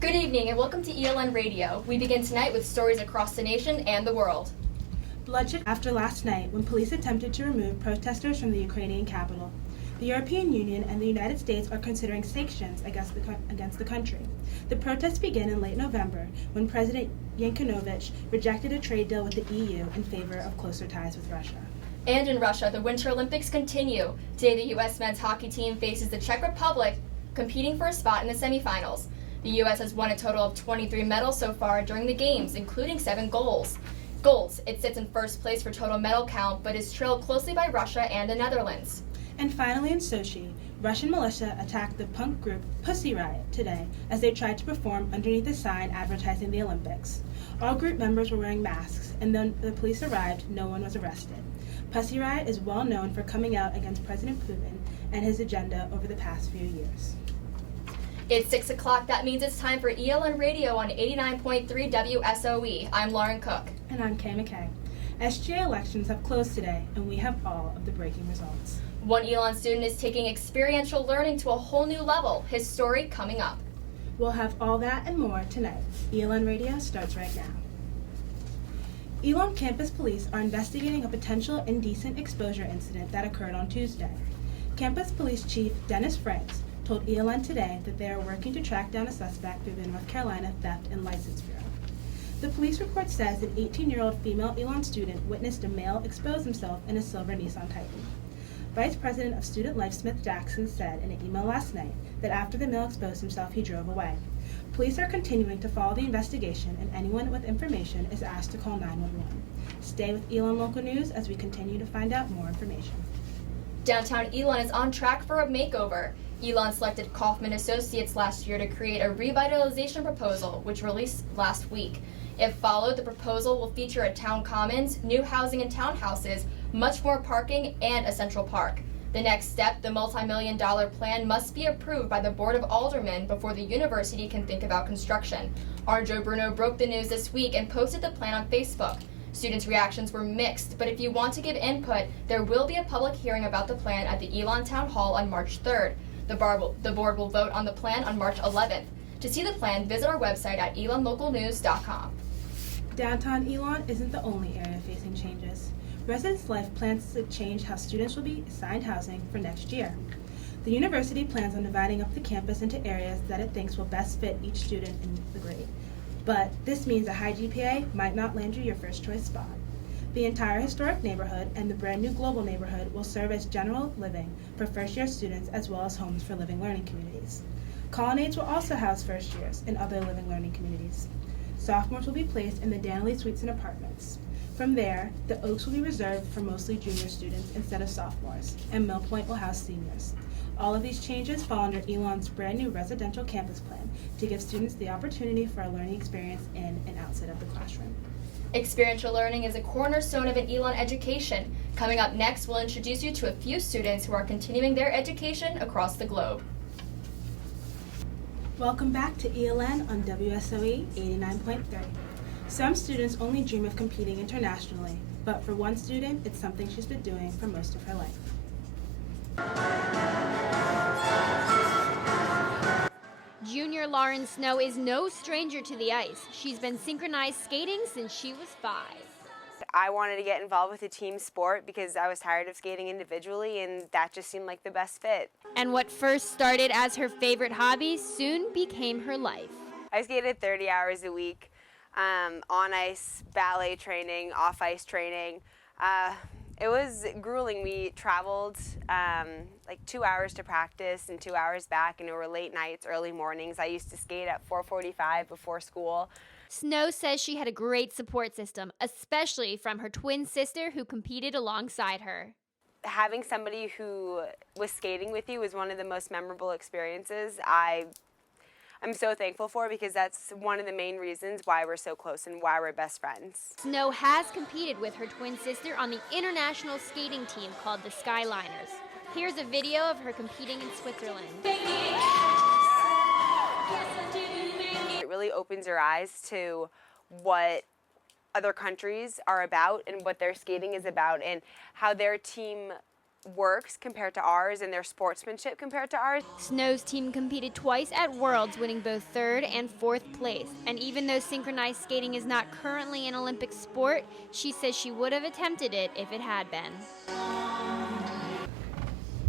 Good evening and welcome to ELN Radio. We begin tonight with stories across the nation and the world. Bloodshed after last night when police attempted to remove protesters from the Ukrainian capital. The European Union and the United States are considering sanctions against the country. The protests began in late November when President Yanukovych rejected a trade deal with the EU in favor of closer ties with Russia. And in Russia, the Winter Olympics continue. Today, the U.S. men's hockey team faces the Czech Republic, competing for a spot in the semifinals. The U.S. has won a total of 23 medals so far during the games, including 7 goals. It sits in first place for total medal count, but is trailed closely by Russia and the Netherlands. And finally in Sochi, Russian militia attacked the punk group Pussy Riot today as they tried to perform underneath a sign advertising the Olympics. All group members were wearing masks, and when the police arrived, no one was arrested. Pussy Riot is well known for coming out against President Putin and his agenda over the past few years. It's 6 o'clock. That means it's time for ELN Radio on 89.3 WSOE. I'm Lauren Cook. And I'm McKay. SGA elections have closed today, and we have all of the breaking results. One ELN student is taking experiential learning to a whole new level. His story coming up. We'll have all that and more tonight. ELN Radio starts right now. Elon campus police are investigating a potential indecent exposure incident that occurred on Tuesday. Campus Police Chief Dennis Franks told ELN today that they are working to track down a suspect through the North Carolina Theft and License Bureau. The police report says an 18-year-old female ELN student witnessed a male expose himself in a silver Nissan Titan. Vice President of Student Life Smith Jackson said in an email last night that after the male exposed himself, he drove away. Police are continuing to follow the investigation, and anyone with information is asked to call 911. Stay with ELN Local News as we continue to find out more information. Downtown Elon is on track for a makeover. Elon selected Kaufman Associates last year to create a revitalization proposal, which released last week. If followed, the proposal will feature a town commons, new housing and townhouses, much more parking, and a central park. The next step, the multi-million-dollar plan, must be approved by the Board of Aldermen before the university can think about construction. Arjo Bruno broke the news this week and posted the plan on Facebook. Students' reactions were mixed, but if you want to give input, there will be a public hearing about the plan at the Elon Town Hall on March 3rd. The board will vote on the plan on March 11th. To see the plan, visit our website at elonlocalnews.com. Downtown Elon isn't the only area facing changes. Residence Life plans to change how students will be assigned housing for next year. The university plans on dividing up the campus into areas that it thinks will best fit each student in the grade. But this means a high GPA might not land you your first choice spot. The entire historic neighborhood and the brand new global neighborhood will serve as general living for first year students as well as homes for living learning communities. Colonnades will also house first years and other living learning communities. Sophomores will be placed in the Danley Suites and apartments. From there, the Oaks will be reserved for mostly junior students instead of sophomores, and Mill Point will house seniors. All of these changes fall under Elon's brand new residential campus plan to give students the opportunity for a learning experience in and outside of the classroom. Experiential learning is a cornerstone of an Elon education. Coming up next, we'll introduce you to a few students who are continuing their education across the globe. Welcome back to ELN on WSOE 89.3. Some students only dream of competing internationally, but for one student, it's something she's been doing for most of her life. Junior Lauren Snow is no stranger to the ice. She's been synchronized skating since she was 5. I wanted to get involved with a team sport because I was tired of skating individually, and that just seemed like the best fit. And what first started as her favorite hobby soon became her life. I skated 30 hours a week, on ice, ballet training, off ice training. It was grueling. We traveled like 2 hours to practice and 2 hours back, and it were late nights, early mornings. I used to skate at 4:45 before school. Snow says she had a great support system, especially from her twin sister who competed alongside her. Having somebody who was skating with you was one of the most memorable experiences I'm so thankful for, because that's one of the main reasons why we're so close and why we're best friends. Snow has competed with her twin sister on the international skating team called the Skyliners. Here's a video of her competing in Switzerland. It really opens your eyes to what other countries are about and what their skating is about and how their team works compared to ours and their sportsmanship compared to ours. Snow's team competed twice at Worlds, winning both 3rd and 4th place. And even though synchronized skating is not currently an Olympic sport, she says she would have attempted it if it had been.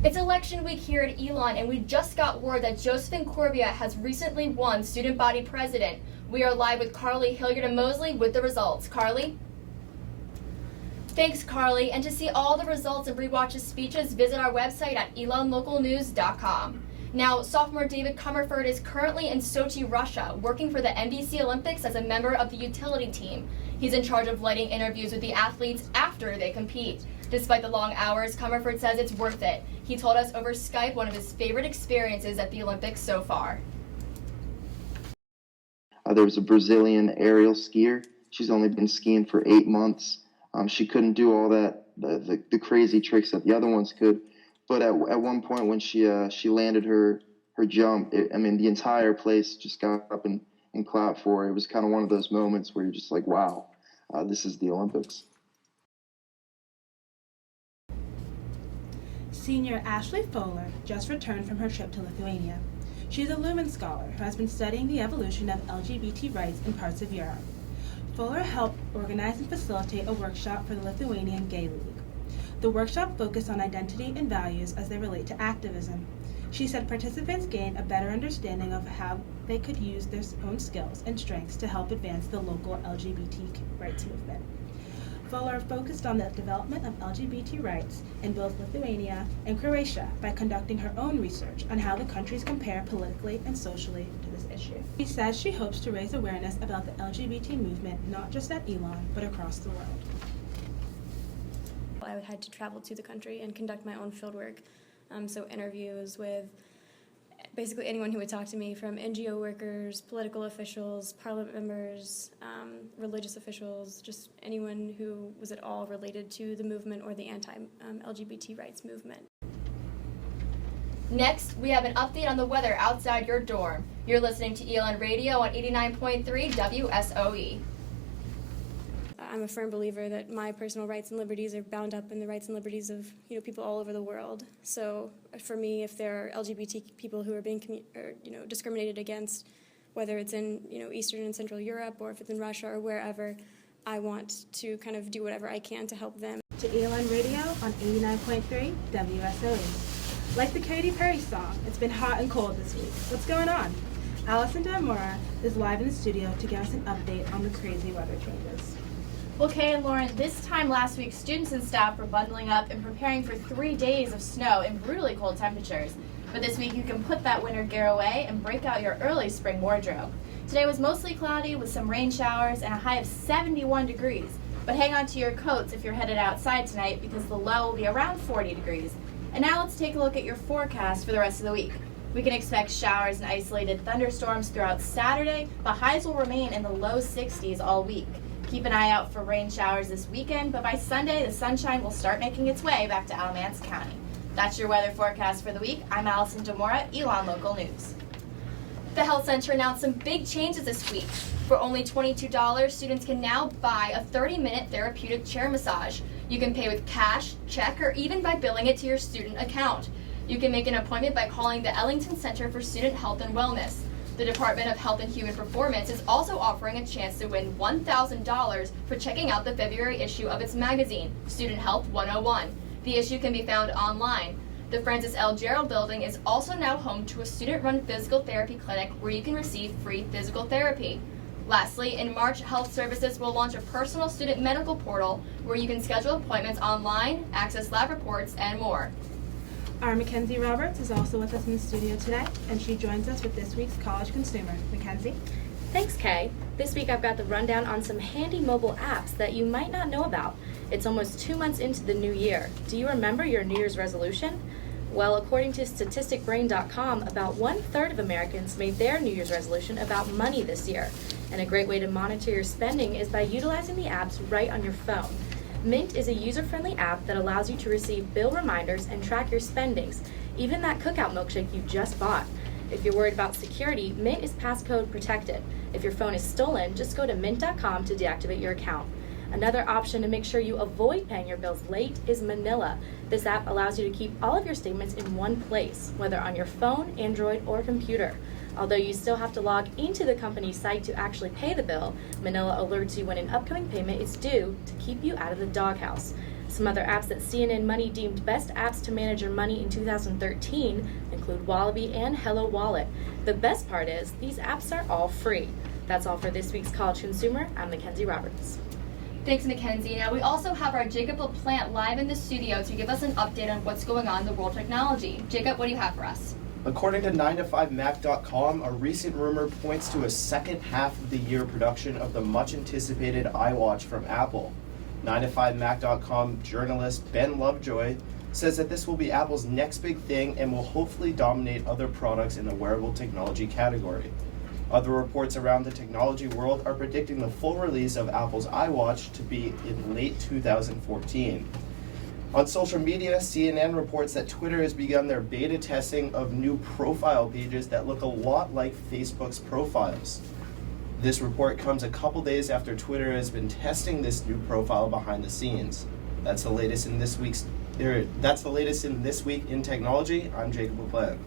It's election week here at ELN, and we just got word that Josephine Corbia has recently won student body president. We are live with Carly Hilliard and Mosley with the results. Carly? Thanks, Carly. And to see all the results and rewatch the speeches, visit our website at elonlocalnews.com. Now, sophomore David Comerford is currently in Sochi, Russia, working for the NBC Olympics as a member of the utility team. He's in charge of lighting interviews with the athletes after they compete. Despite the long hours, Comerford says it's worth it. He told us over Skype one of his favorite experiences at the Olympics so far. There was a Brazilian aerial skier. She's only been skiing for 8 months. She couldn't do all that, the crazy tricks that the other ones could. But at one point when she landed her jump, the entire place just got up and clapped for her. It was kind of one of those moments where you're just like, wow, this is the Olympics. Senior Ashley Fowler just returned from her trip to Lithuania. She's a Lumen Scholar who has been studying the evolution of LGBT rights in parts of Europe. Fowler helped organize and facilitate a workshop for the Lithuanian Gay League. The workshop focused on identity and values as they relate to activism. She said participants gained a better understanding of how they could use their own skills and strengths to help advance the local LGBT rights movement. Fowler focused on the development of LGBT rights in both Lithuania and Croatia by conducting her own research on how the countries compare politically and socially to this issue. She says she hopes to raise awareness about the LGBT movement not just at ELN, but across the world. I had to travel to the country and conduct my own fieldwork, so interviews with basically anyone who would talk to me, from NGO workers, political officials, parliament members, religious officials, just anyone who was at all related to the movement or the anti-LGBT rights movement. Next, we have an update on the weather outside your dorm. You're listening to ELN Radio on 89.3 WSOE. I'm a firm believer that my personal rights and liberties are bound up in the rights and liberties of people all over the world. So for me, if there are LGBT people who are being discriminated against, whether it's in Eastern and Central Europe or if it's in Russia or wherever, I want to kind of do whatever I can to help them. To ELN Radio on 89.3 WSOE. Like the Katy Perry song, it's been hot and cold this week. What's going on? Allison Damora is live in the studio to give us an update on the crazy weather changes. Well, Kay and Lauren, this time last week, students and staff were bundling up and preparing for 3 days of snow and brutally cold temperatures. But this week, you can put that winter gear away and break out your early spring wardrobe. Today was mostly cloudy with some rain showers and a high of 71 degrees. But hang on to your coats if you're headed outside tonight, because the low will be around 40 degrees. And now let's take a look at your forecast for the rest of the week. We can expect showers and isolated thunderstorms throughout Saturday, but highs will remain in the low 60s all week. Keep an eye out for rain showers this weekend, but by Sunday, the sunshine will start making its way back to Alamance County. That's your weather forecast for the week. I'm Allison Demora, ELN Local News. The Health Center announced some big changes this week. For only $22, students can now buy a 30-minute therapeutic chair massage. You can pay with cash, check, or even by billing it to your student account. You can make an appointment by calling the Ellington Center for Student Health and Wellness. The Department of Health and Human Performance is also offering a chance to win $1,000 for checking out the February issue of its magazine, Student Health 101. The issue can be found online. The Francis L. Gerald Building is also now home to a student-run physical therapy clinic where you can receive free physical therapy. Lastly, in March, Health Services will launch a personal student medical portal where you can schedule appointments online, access lab reports, and more. Our Mackenzie Roberts is also with us in the studio today, and she joins us with this week's College Consumer. Mackenzie? Thanks, Kay. This week I've got the rundown on some handy mobile apps that you might not know about. It's almost 2 months into the new year. Do you remember your New Year's resolution? Well, according to statisticbrain.com, about 1/3 of Americans made their New Year's resolution about money this year. And a great way to monitor your spending is by utilizing the apps right on your phone. Mint is a user-friendly app that allows you to receive bill reminders and track your spendings, even that cookout milkshake you just bought. If you're worried about security, Mint is passcode protected. If your phone is stolen, just go to mint.com to deactivate your account. Another option to make sure you avoid paying your bills late is Manila. This app allows you to keep all of your statements in one place, whether on your phone, Android, or computer. Although you still have to log into the company's site to actually pay the bill, Manila alerts you when an upcoming payment is due to keep you out of the doghouse. Some other apps that CNN Money deemed best apps to manage your money in 2013 include Wallaby and Hello Wallet. The best part is, these apps are all free. That's all for this week's College Consumer. I'm Mackenzie Roberts. Thanks, Mackenzie. Now, we also have our Jacob LaPlante live in the studio to give us an update on what's going on in the world of technology. Jacob, what do you have for us? According to 9to5Mac.com, a recent rumor points to a second half of the year production of the much-anticipated iWatch from Apple. 9to5Mac.com journalist Ben Lovejoy says that this will be Apple's next big thing and will hopefully dominate other products in the wearable technology category. Other reports around the technology world are predicting the full release of Apple's iWatch to be in late 2014. On social media, CNN reports that Twitter has begun their beta testing of new profile pages that look a lot like Facebook's profiles. This report comes a couple days after Twitter has been testing this new profile behind the scenes. That's the latest in this week in technology. I'm Jacob LaPlante.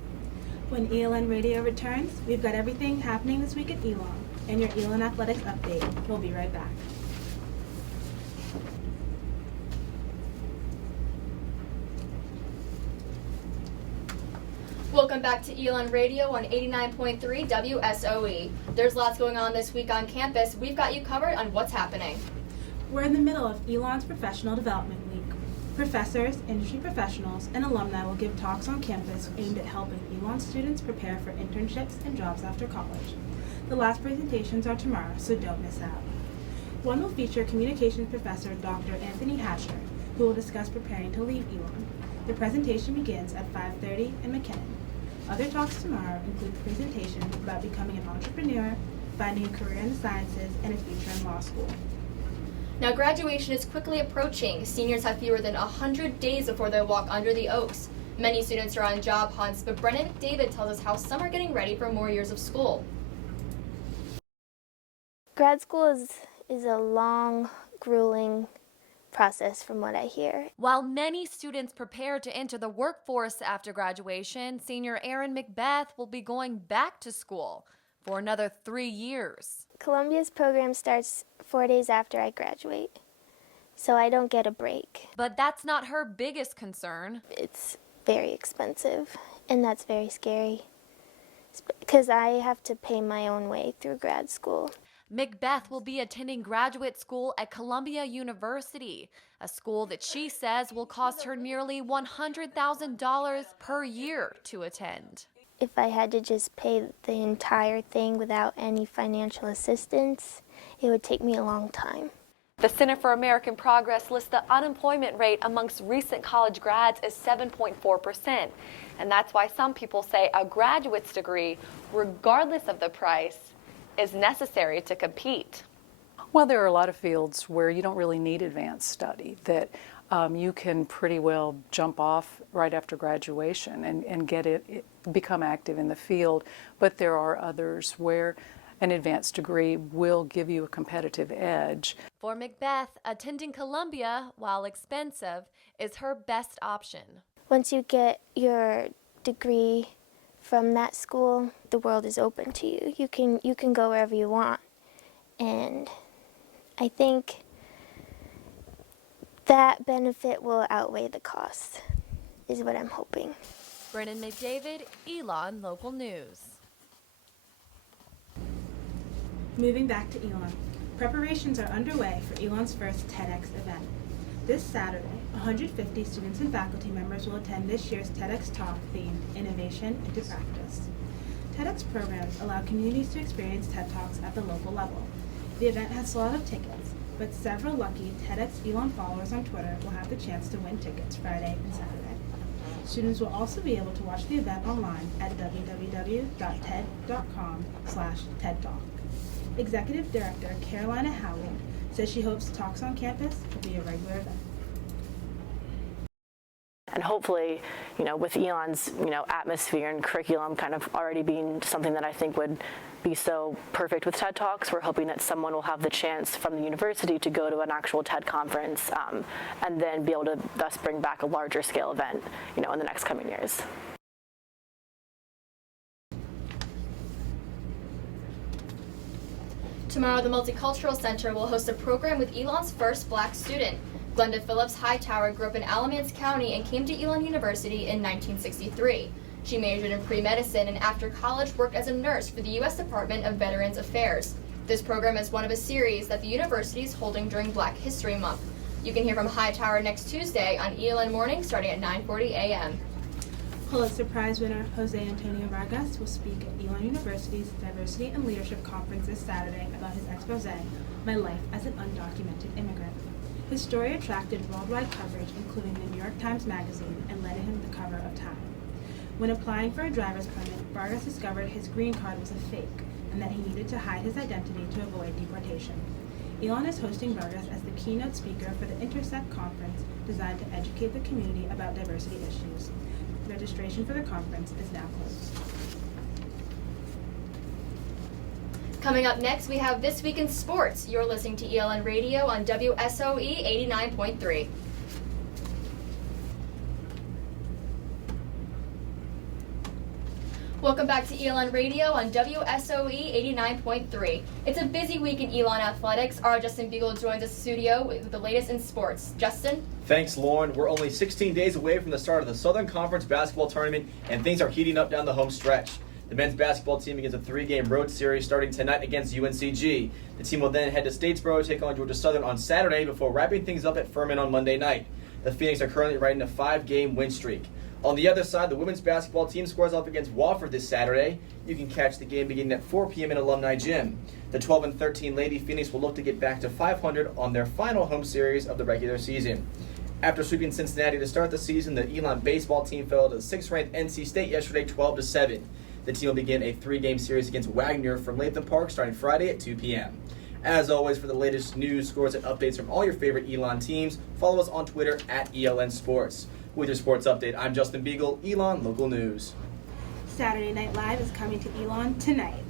When ELN Radio returns, we've got everything happening this week at Elon and your Elon Athletics update. We'll be right back. Welcome back to ELN Radio on 89.3 WSOE. There's lots going on this week on campus. We've got you covered on what's happening. We're in the middle of Elon's Professional Development Week. Professors, industry professionals, and alumni will give talks on campus aimed at helping Elon students prepare for internships and jobs after college. The last presentations are tomorrow, so don't miss out. One will feature communications professor Dr. Anthony Hatcher, who will discuss preparing to leave Elon. The presentation begins at 5:30 in McKay. Other talks tomorrow include presentations about becoming an entrepreneur, finding a career in the sciences, and a future in law school. Now, graduation is quickly approaching. Seniors have fewer than 100 days before they walk under the oaks. Many students are on job hunts, but Brennan McDavid tells us how some are getting ready for more years of school. Grad school is a long, grueling process from what I hear. While many students prepare to enter the workforce after graduation, senior Erin McBeth will be going back to school for another 3 years. Columbia's program starts 4 days after I graduate, so I don't get a break. But that's not her biggest concern. It's very expensive, and that's very scary, because I have to pay my own way through grad school. McBeth will be attending graduate school at Columbia University, a school that she says will cost her nearly $100,000 per year to attend. If I had to just pay the entire thing without any financial assistance, it would take me a long time. The Center for American Progress lists the unemployment rate amongst recent college grads as 7.4%. And that's why some people say a graduate's degree, regardless of the price, is necessary to compete. Well, there are a lot of fields where you don't really need advanced study, that you can pretty well jump off right after graduation and become active in the field. But there are others where an advanced degree will give you a competitive edge. For McBeth, attending Columbia, while expensive, is her best option. Once you get your degree from that school, the world is open to you. You can go wherever you want. And I think that benefit will outweigh the cost, is what I'm hoping. Brennan McDavid, Elon Local News. Moving back to Elon, preparations are underway for Elon's first TEDx event. This Saturday, 150 students and faculty members will attend this year's TEDx talk themed Innovation into Practice. TEDx programs allow communities to experience TED Talks at the local level. The event has sold out of tickets, but several lucky TEDx Elon followers on Twitter will have the chance to win tickets Friday and Saturday. Students will also be able to watch the event online at www.ted.com/TEDTalk. Executive Director Carolina Howard says she hopes talks on campus will be a regular event. And hopefully, with Elon's, atmosphere and curriculum kind of already being something that I think would be so perfect with TED Talks. We're hoping that someone will have the chance from the university to go to an actual TED conference and then be able to thus bring back a larger scale event, in the next coming years. Tomorrow, the Multicultural Center will host a program with Elon's first Black student. Glenda Phillips Hightower grew up in Alamance County and came to Elon University in 1963. She majored in pre-medicine and after college worked as a nurse for the U.S. Department of Veterans Affairs. This program is one of a series that the university is holding during Black History Month. You can hear from Hightower next Tuesday on ELN Morning starting at 9:40 a.m. Pulitzer Prize winner Jose Antonio Vargas will speak at Elon University's Diversity and Leadership Conference this Saturday about his expose, My Life as an Undocumented Immigrant. His story attracted worldwide coverage, including the New York Times Magazine, and led him the cover of Time. When applying for a driver's permit, Vargas discovered his green card was a fake and that he needed to hide his identity to avoid deportation. Elon is hosting Vargas as the keynote speaker for the Intersect Conference, designed to educate the community about diversity issues. Registration for the conference is now closed. Coming up next, we have This Week in Sports. You're listening to ELN Radio on WSOE 89.3. Welcome back to ELN Radio on WSOE 89.3. It's a busy week in Elon athletics. Our Justin Beagle joins the studio with the latest in sports. Justin? Thanks, Lauren. We're only 16 days away from the start of the Southern Conference basketball tournament, and things are heating up down the home stretch. The men's basketball team begins a 3-game road series starting tonight against UNCG. The team will then head to Statesboro to take on Georgia Southern on Saturday before wrapping things up at Furman on Monday night. The Phoenix are currently riding a 5-game win streak. On the other side, the women's basketball team squares off against Wofford this Saturday. You can catch the game beginning at 4 p.m. in Alumni Gym. The 12-13 Lady Phoenix will look to get back to 500 on their final home series of the regular season. After sweeping Cincinnati to start the season, the Elon baseball team fell to the 6th-ranked NC State yesterday 12-7. The team will begin a 3-game series against Wagner from Latham Park starting Friday at 2 p.m. As always, for the latest news, scores, and updates from all your favorite Elon teams, follow us on Twitter at ELN Sports. With your sports update, I'm Justin Beagle, Elon Local News. Saturday Night Live is coming to Elon tonight.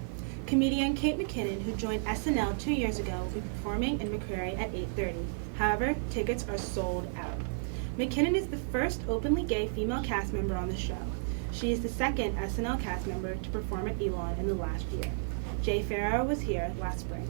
Comedian Kate McKinnon, who joined SNL 2 years ago, will be performing in McCrary at 8:30. However, tickets are sold out. McKinnon is the first openly gay female cast member on the show. She is the second SNL cast member to perform at Elon in the last year. Jay Farrow was here last spring.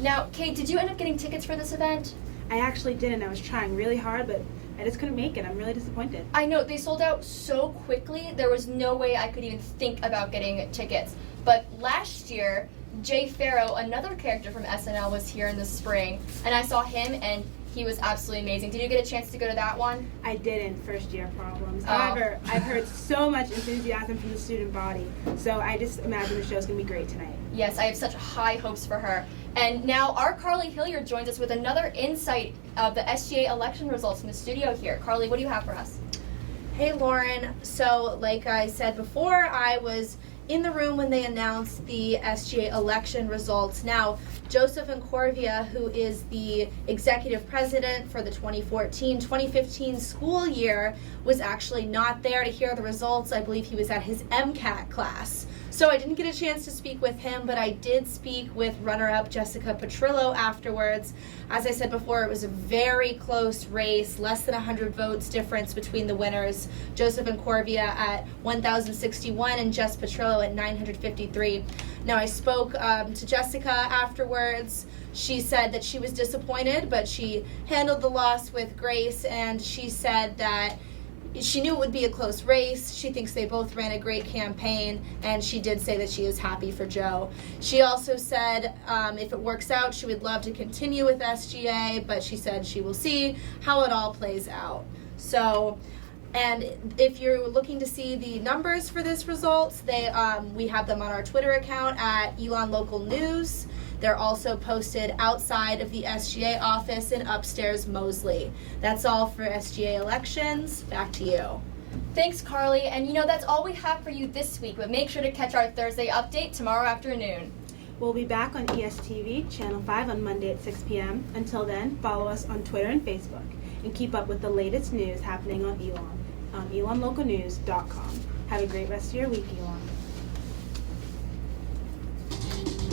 Now, Kate, did you end up getting tickets for this event? I actually didn't. I was trying really hard, but I just couldn't make it. I'm really disappointed. I know, they sold out so quickly, there was no way I could even think about getting tickets. But last year, Jay Farrow, another character from SNL, was here in the spring, and I saw him, and he was absolutely amazing. Did you get a chance to go to that one? I didn't, first year problems. Oh. However, I've heard so much enthusiasm from the student body, so I just imagine the show's going to be great tonight. Yes, I have such high hopes for her. And now our Carly Hilliard joins us with another insight of the SGA election results in the studio here. Carly, what do you have for us? Hey, Lauren. So, like I said before, I was in the room when they announced the SGA election results. Now, Joseph Encorvia, who is the executive president for the 2014-2015 school year, was actually not there to hear the results. I believe he was at his MCAT class. So I didn't get a chance to speak with him, but I did speak with runner-up Jessica Petrillo afterwards. As I said before, it was a very close race, less than 100 votes difference between the winners. Joseph Encorvia at 1,061 and Jess Petrillo at 953. Now I spoke to Jessica afterwards. She said that she was disappointed, but she handled the loss with grace, and she said that she knew it would be a close race. She thinks they both ran a great campaign, and she did say that she is happy for Joe. She also said if it works out, she would love to continue with SGA, but she said she will see how it all plays out. So, and if you're looking to see the numbers for this results, we have them on our Twitter account at Elon Local News. They're also posted outside of the SGA office in upstairs Mosley. That's all for SGA elections. Back to you. Thanks, Carly. And that's all we have for you this week, but make sure to catch our Thursday update tomorrow afternoon. We'll be back on ESTV, Channel 5 on Monday at 6 p.m. Until then, follow us on Twitter and Facebook, and keep up with the latest news happening on Elon, on elonlocalnews.com. Have a great rest of your week, Elon.